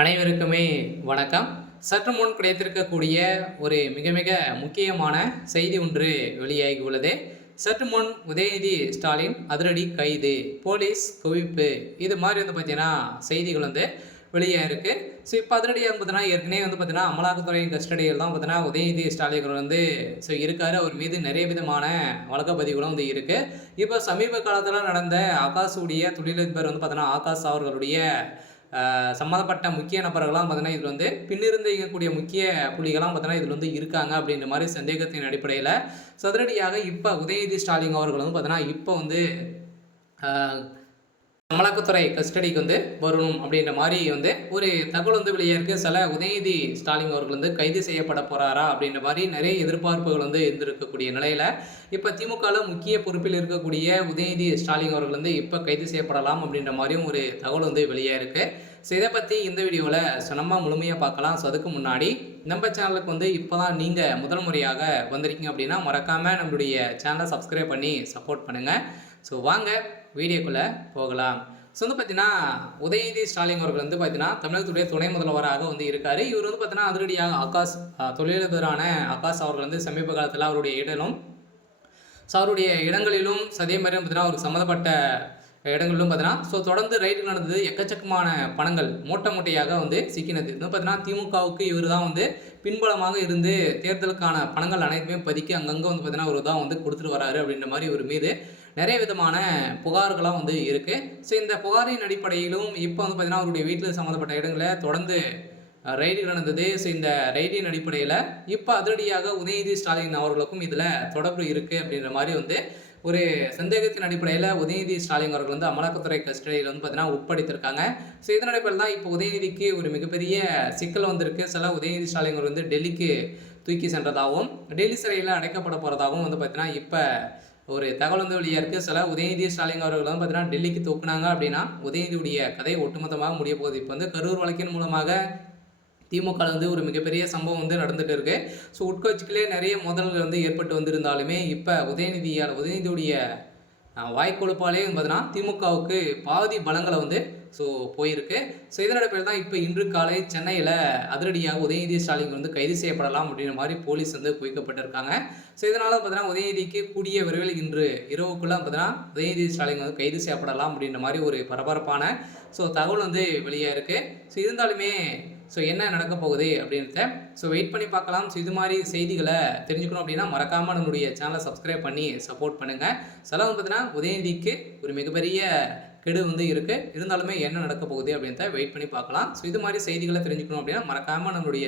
அனைவருக்குமே வணக்கம். சற்று முன் கிடைத்திருக்கக்கூடிய ஒரு மிக மிக முக்கியமான செய்தி ஒன்று வெளியாகி உள்ளது. சற்று முன் உதயநிதி ஸ்டாலின் அதிரடி கைது, போலீஸ் குவிப்பு, இது மாதிரி பார்த்தீங்கன்னா செய்திகள் வெளியாயிருக்கு. ஸோ இப்போ அதிரடியாக பார்த்தீங்கன்னா ஏற்கனவே பார்த்தீங்கன்னா அமலாக்கத்துறை கஸ்டடியில் தான் பார்த்தீங்கன்னா உதயநிதி ஸ்டாலின் இருக்காரு. அவர் மீது நிறைய விதமான வழக்கு பதிவுகளும் இருக்குது. இப்போ சமீப காலத்தில் நடந்த ஆகாஷுடைய தொழிலதிபர் பார்த்தீங்கன்னா ஆகாஷ் அவர்களுடைய சம்மந்தப்பட்ட முக்கிய நபர்கள்லாம் பார்த்தீங்கன்னா இதில் பின்னிருந்து இயங்கக்கூடிய முக்கிய புள்ளிகள்லாம் பார்த்தீங்கன்னா இதில் இருக்காங்க அப்படின்ற மாதிரி சந்தேகத்தின் அடிப்படையில் சதுரடியாக இப்போ உதயநிதி ஸ்டாலின் அவர்கள் பார்த்தீங்கன்னா இப்போ அமலாக்கத்துறை கஸ்டடிக்கு வரணும் அப்படின்ற மாதிரி ஒரு தகவல் வெளியே சில உதயநிதி ஸ்டாலின் அவர்கள் கைது செய்யப்பட போறாரா அப்படின்ற மாதிரி நிறைய எதிர்பார்ப்புகள் இருந்திருக்கக்கூடிய நிலையில இப்போ திமுகவில் முக்கிய பொறுப்பில் இருக்கக்கூடிய உதயநிதி ஸ்டாலின் அவர்கள் இப்போ கைது செய்யப்படலாம் அப்படின்ற மாதிரியும் ஒரு தகவல் வெளியே இருக்கு. ஸோ இதை பற்றி இந்த வீடியோவில் நம்ம முழுமையாக பார்க்கலாம். ஸோ அதுக்கு முன்னாடி நம்ம சேனலுக்கு இப்போ தான் நீங்கள் முதல் முறையாக வந்திருக்கீங்க அப்படின்னா மறக்காமல் நம்மளுடைய சேனலை சப்ஸ்கிரைப் பண்ணி சப்போர்ட் பண்ணுங்கள். ஸோ வாங்க வீடியோக்குள்ளே போகலாம். ஸோ பார்த்தீங்கன்னா உதயநிதி ஸ்டாலின் அவர்கள் பார்த்தீங்கன்னா தமிழகத்துடைய துணை முதல்வராக இருக்கார். இவர் பார்த்தீங்கன்னா அதிரடியாக ஆகாஷ் தொழிலதிபரான ஆகாஷ் அவர்கள் சமீப காலத்தில் அவருடைய இடலும் ஸோ அவருடைய இடங்களிலும் அதே மாதிரி பார்த்தீங்கன்னா அவருக்கு சம்மந்தப்பட்ட இடங்களிலும் பார்த்தீங்கன்னா ஸோ தொடர்ந்து ரைடு நடந்தது. எக்கச்சக்கமான பணங்கள் மூட்டை மூட்டையாக சிக்கினது. பார்த்தீங்கன்னா திமுகவுக்கு இவர் தான் பின்பலமாக இருந்து தேர்தலுக்கான பணங்கள் அனைத்துமே பதுக்கி அங்கங்கே பார்த்தீங்கன்னா ஒரு தான் கொடுத்துட்டு வராரு அப்படின்ற மாதிரி ஒரு மீது நிறைய விதமான புகார்களாக இருக்குது. ஸோ இந்த புகாரின் அடிப்படையிலும் இப்போ பார்த்தீங்கன்னா அவருடைய வீட்டில் சம்மந்தப்பட்ட இடங்களில் தொடர்ந்து ரைடு நடந்தது. ஸோ இந்த ரைடின் அடிப்படையில் இப்போ அதிரடியாக உதயநிதி ஸ்டாலின் அவர்களுக்கும் இதில் தொடர்பு இருக்குது அப்படின்ற மாதிரி ஒரு சந்தேகத்தின் அடிப்படையில் உதயநிதி ஸ்டாலின் அவர்கள் அமலாக்கத்துறை கஸ்டடியில் பார்த்தீங்கன்னா உட்படுத்திருக்காங்க. ஸோ இதன் அடிப்படையில் தான் இப்போ உதயநிதிக்கு ஒரு மிகப்பெரிய சிக்கல் வந்திருக்கு. சில உதயநிதி ஸ்டாலின் அவர்கள் டெல்லிக்கு தூக்கி சென்றதாகவும் டெல்லி சிறையில் அடைக்கப்பட போகிறதாகவும் பார்த்தீங்கன்னா இப்போ ஒரு தகவல் வெளியாக இருக்குது. சில உதயநிதி ஸ்டாலின் அவர்கள் பார்த்தீங்கன்னா டெல்லிக்கு தூக்குனாங்க அப்படின்னா உதயநிதியுடைய கதை ஒட்டுமொத்தமாக முடிய போகுது. இப்போ கரூர் வழக்கின் மூலமாக திமுக ஒரு மிகப்பெரிய சம்பவம் நடந்துட்டு இருக்கு. ஸோ உட்கட்சிகளே நிறைய மோதல்கள் ஏற்பட்டு வந்திருந்தாலுமே இப்போ உதயநிதியுடைய வாய்க்கொழுப்பாலே பார்த்தீங்கன்னா திமுகவுக்கு பாதி பலங்களை ஸோ போயிருக்கு. ஸோ இதனோட பேர் தான் இப்போ இன்று காலை சென்னையில் அதிரடியாக உதயநிதி ஸ்டாலின் கைது செய்யப்படலாம் அப்படின்ற மாதிரி போலீஸ் குவிக்கப்பட்டிருக்காங்க. ஸோ இதனால் பார்த்தீங்கன்னா உதயநிதிக்கு கூடிய விரைவில் இன்று இரவுக்குள்ளே பார்த்தீங்கன்னா உதயநிதி ஸ்டாலின் கைது செய்யப்படலாம் அப்படின்ற மாதிரி ஒரு பரபரப்பான ஸோ தகவல் வெளியே இருக்குது. ஸோ இருந்தாலுமே ஸோ என்ன நடக்க போகுது அப்படின்றத ஸோ வெயிட் பண்ணி பார்க்கலாம். ஸோ இது மாதிரி செய்திகளை தெரிஞ்சுக்கணும் அப்படின்னா மறக்காமல் நம்மளுடைய சேனலை சப்ஸ்கிரைப் பண்ணி சப்போர்ட் பண்ணுங்கள். செலவு பார்த்தீங்கன்னா உதயநிதிக்கு ஒரு மிகப்பெரிய கெடு இருக்குது. இருந்தாலுமே என்ன நடக்க போகுது அப்படின்றத வெயிட் பண்ணி பார்க்கலாம். ஸோ இது மாதிரி செய்திகளை தெரிஞ்சுக்கணும் அப்படின்னா மறக்காமல் நம்மளுடைய